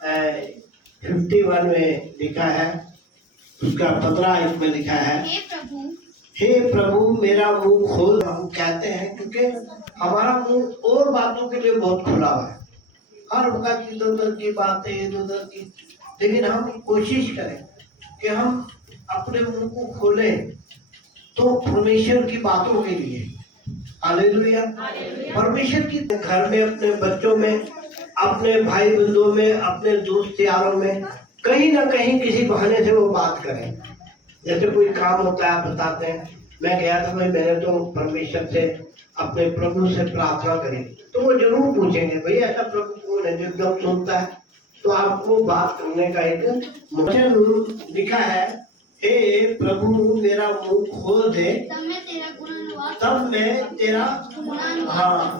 51 में लिखा है, उसका 15 इसमें लिखा है, हे प्रभु मेरा मुंह खोल। हम कहते हैं क्योंकि हमारा मुंह और बातों के लिए बहुत खुला हुआ है, हर वक्त इधर उधर की बातें, इधर उधर की, लेकिन हम कोशिश करें कि हम अपने मुंह को खोलें तो परमेश्वर की बातों के लिए। हालेलुया। परमेश्वर की घर में, अपने बच्चों में, अपने भाई बंधुओं में, अपने दोस्त यारों में कहीं ना कहीं किसी बहाने से वो बात करें। जैसे कोई काम होता है, बताते हैं मैं गया था भाई, मैंने तो परमेश्वर से, अपने प्रभु से प्रार्थना करी, तो वो जरूर पूछेंगे भाई ऐसा प्रभु कौन है जो एकदम सुनता है। तो आपको बात करने का एक वचन लिखा है, हे प्रभु मेरा मुंह खोल दे, तब मैं तेरा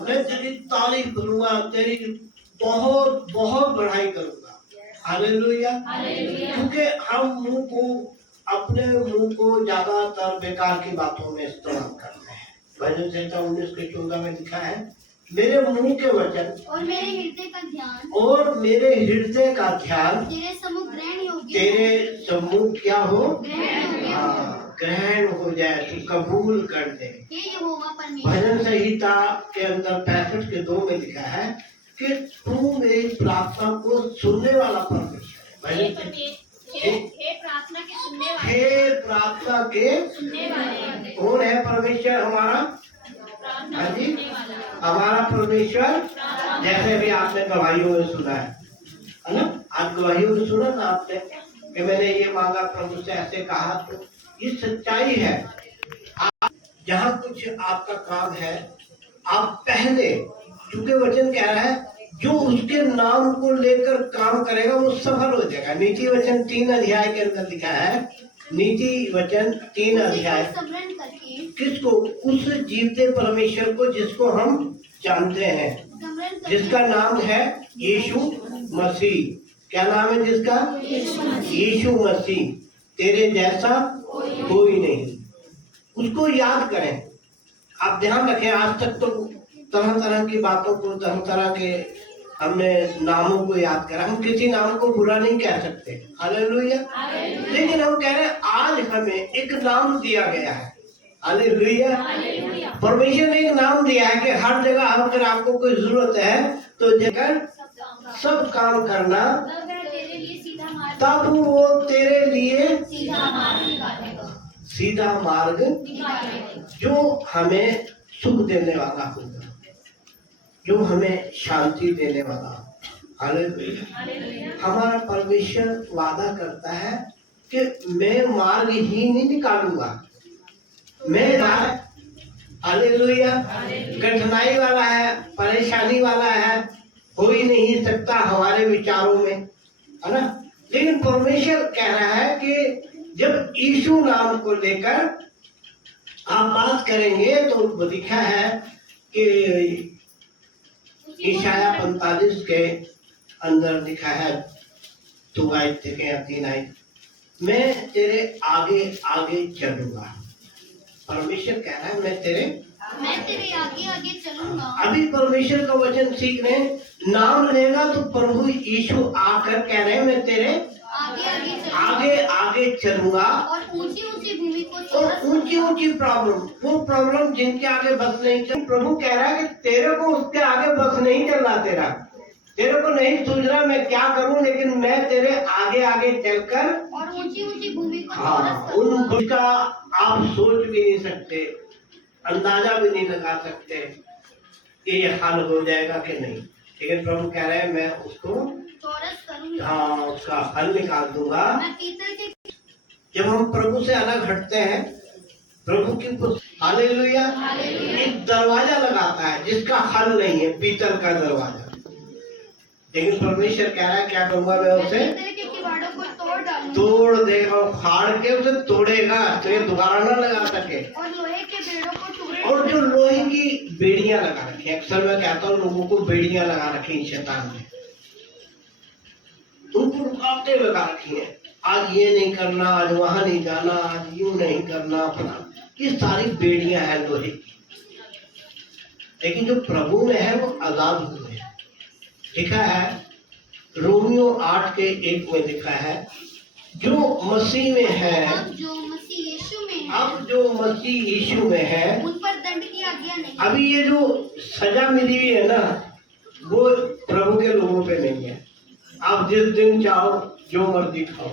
मैं तेरी तारीफ करूंगा, तेरी बहुत बहुत बढ़ाई करूंगा। हालेलुया। क्योंकि हम अपने मुंह को ज्यादातर बेकार की बातों में इस्तेमाल करते हैं। भजन संहिता 19 के 14 में लिखा है, मेरे मुंह के वचन और मेरे हृदय का ध्यान तेरे सम्मुख क्या हो, ग्रहण हो जाए, तो कबूल कर दे। भजन संहिता के अंदर 65 के 2 में लिखा है कि तू मेरी प्रार्थना को सुनने वाला परमेश्वर है। हे प्रार्थना के कौन है परमेश्वर हमारा? हाँ जी, हमारा परमेश्वर। जैसे भी आपने गवाहियों में सुना है ना, आज गवाहियों में सुना ना आपने कि मैंने ये मांगा प्रभु से, ऐसे कहा, तो ये सच्चाई है। जहाँ कुछ आपका काम है, आप पहले, क्योंकि वचन कह रहा है जो उसके नाम को लेकर काम करेगा वो सफल हो जाएगा। नीति वचन 3 अध्याय के अंदर लिखा है, नीति वचन 3 अध्याय, किसको? उस जीवते परमेश्वर को जिसको हम जानते हैं, जिसका नाम है यीशु मसीह। क्या नाम है जिसका? यीशु मसीह। तेरे जैसा कोई नहीं। उसको याद करें। आप ध्यान रखें, आज तक तो तरह तरह की बातों को, तरह तरह के हमने नामों को याद करा। हम किसी नाम को बुरा नहीं कह सकते, हालेलुया। लेकिन हम कह रहे हैं आज हमें एक नाम दिया गया है, हालेलुया। परमेश्वर ने एक नाम दिया है कि हर जगह अगर आपको कोई जरूरत है तो जगह सब काम करना, तब वो तेरे लिए सीधा मार्ग जो हमें सुख देने वाला होगा, जो हमें शांति देने वाला। हालेलुया। हमारा परमेश्वर वादा करता है कि मैं मार्ग ही नहीं निकालूंगा, मैं हालेलुया। कठिनाई वाला है, परेशानी वाला है, हो ही नहीं सकता हमारे विचारों में, है ना। लेकिन परमेश्वर कह रहा है कि जब यीशु नाम को लेकर आप बात करेंगे तो लिखा है कि ईशाया 45 के अंदर लिखा है, 2 आयत के या 3 आयत, मैं तेरे आगे आगे चलूंगा। परमेश्वर कह रहा है मैं तेरे आगे आगे चलूंगा। अभी परमेश्वर का वचन सीख रहे हैं, नाम लेगा तो प्रभु यीशु आकर कह रहे हैं मैं तेरे आगे आगे चलूंगा। और ऊंची ऊंची भूमि को, और ऊंची ऊंची प्रॉब्लम, वो प्रॉब्लम जिनके आगे बस नहीं चल, प्रभु कह रहा है कि तेरे को उसके आगे बस नहीं चलना, तेरे को नहीं सूझ रहा मैं क्या करूं, लेकिन मैं तेरे आगे आगे चलकर और ऊंची ऊंची भूमि को, उनका आप सोच भी नहीं सकते, अंदाजा भी नहीं लगा सकते कि ये हल हो जाएगा कि नहीं। लेकिन प्रभु कह रहे हैं मैं उसको चौरस करूंगा, उसका हल निकाल दूंगा। मैं पीतल के, जब हम प्रभु से अलग हटते हैं, प्रभु की हालेलुया, एक दरवाजा लगाता है जिसका हल नहीं है, पीतल का दरवाजा। लेकिन परमेश्वर कह रहा है क्या करूंगा, मैं उसे तोड़ देगा, फाड़ के उसे तोड़ेगा तो ये दोबारा ना लगा सके। और लोहे के बेड़ों को टुकड़े, और जो लोहे की बेड़ियां लगा रखी, अक्सर मैं कहता हूँ लोगों को बेड़ियां लगा रखी शैतान ने, उनको रुकावटें लगा रखी है, आज ये नहीं करना, आज वहां नहीं जाना, आज यूं नहीं करना, अपना ये सारी बेड़ियां हैं लोहे की। लेकिन जो प्रभु में है वो आजाद हुए हैं। लिखा है रोमियो 8:1 में लिखा है, जो मसीह में है, अब जो मसीह यीशु में है, अब जो मसीह यीशु में है, उन पर दंड की आज्ञा नहीं। अभी ये जो सजा मिली हुई है ना, वो प्रभु के लोगों पे नहीं है। आप जिस दिन चाहो जो मर्जी खाओ,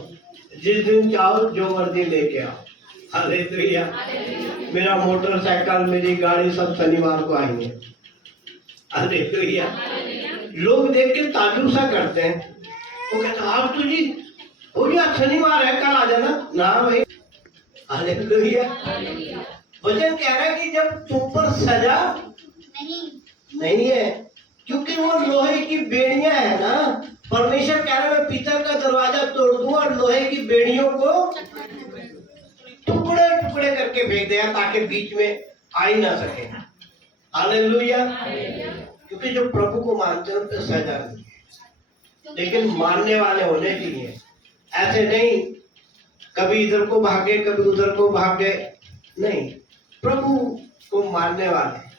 जिस दिन चाहो जो मर्जी लेके आओ। हालेलुया। मेरा मोटरसाइकिल, मेरी गाड़ी सब शनिवार को आएंगे। हालेलुया। लोग देख के ताज्जुब सा करते हैं, वो कहते हैं आप तो जी हो गया, शनिवार है, कल आ जाना ना भाई। हालेलुया। वचन कह रहा है कि जब तुम पर सजा नहीं है, क्योंकि वो लोहे की बेड़ियां है ना। परमेश्वर कह रहा है मैं पीतल का दरवाजा तोड़ दूंगा और लोहे की बेड़ियों को टुकड़े टुकड़े करके फेंक देगा, ताकि बीच में आ ही ना सके। हालेलुया। क्योंकि जो प्रभु को मानते हैं उन पर सजा नहीं है, लेकिन मानने वाले होने चाहिए। ऐसे नहीं कभी इधर को भागे कभी उधर को भागे, नहीं, प्रभु को मानने वाले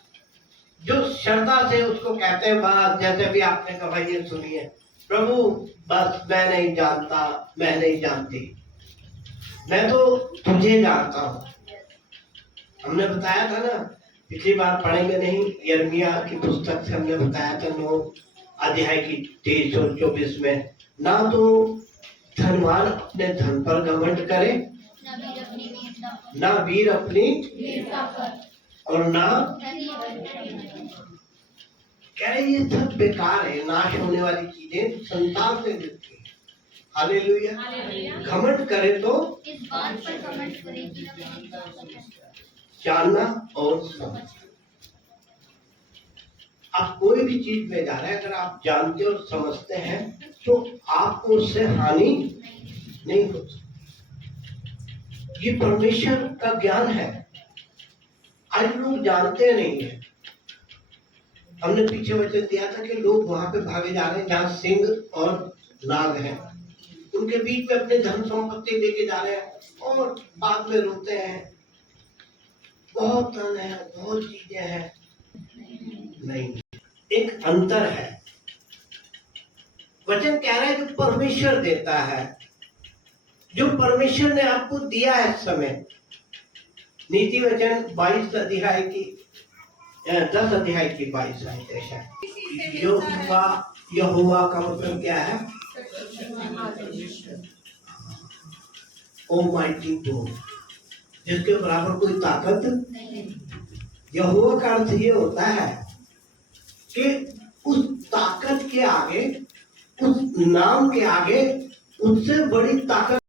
जो श्रद्धा से उसको कहते हैं, बात जैसे भी आपने कहा ये सुनिए, प्रभु बस मैं नहीं जानता, मैं नहीं जानती, मैं तो तुझे जानता हूँ। हमने बताया था ना, पिछली बार पढ़ेंगे नहीं, यिर्मयाह की पुस्तक से हमने बताया था 9 अध्याय की 23 और 24 में, ना तो धनवान अपने धन पर घमंड करे, ना वीर अपनी और ना, कह रहे ये सब बेकार है, नाश होने वाली चीजें संसार से मिलती है। हालेलुया। घमंड करे तो इस बात पर घमंड करे कि न जानना और समझना। आप कोई भी चीज में जा रहे हैं, अगर आप जानते और समझते हैं तो आपको उससे हानि नहीं होती। ये परमेश्वर का ज्ञान है, आज लोग जानते नहीं है। हमने पीछे वचन दिया था कि लोग वहां पे भागे जा रहे हैं जहाँ सिंह और नाग हैं, उनके बीच में अपने धन संपत्ति लेके जा रहे हैं और बाद में रोते हैं, बहुत धन है, बहुत चीजें हैं। नहीं, एक अंतर है। वचन कह रहा है जो परमेश्वर देता है, जो परमेश्वर ने आपको दिया है इस समय। नीति वचन 22 अध्याय की 10 अध्याय की 22 आयत। यहोवा का मतलब क्या है? ओमाइटी गॉड, जिसके बराबर कोई ताकत नहीं। यहोवा का अर्थ ये होता है कि उस ताकत के आगे, उस नाम के आगे उससे बड़ी ताकत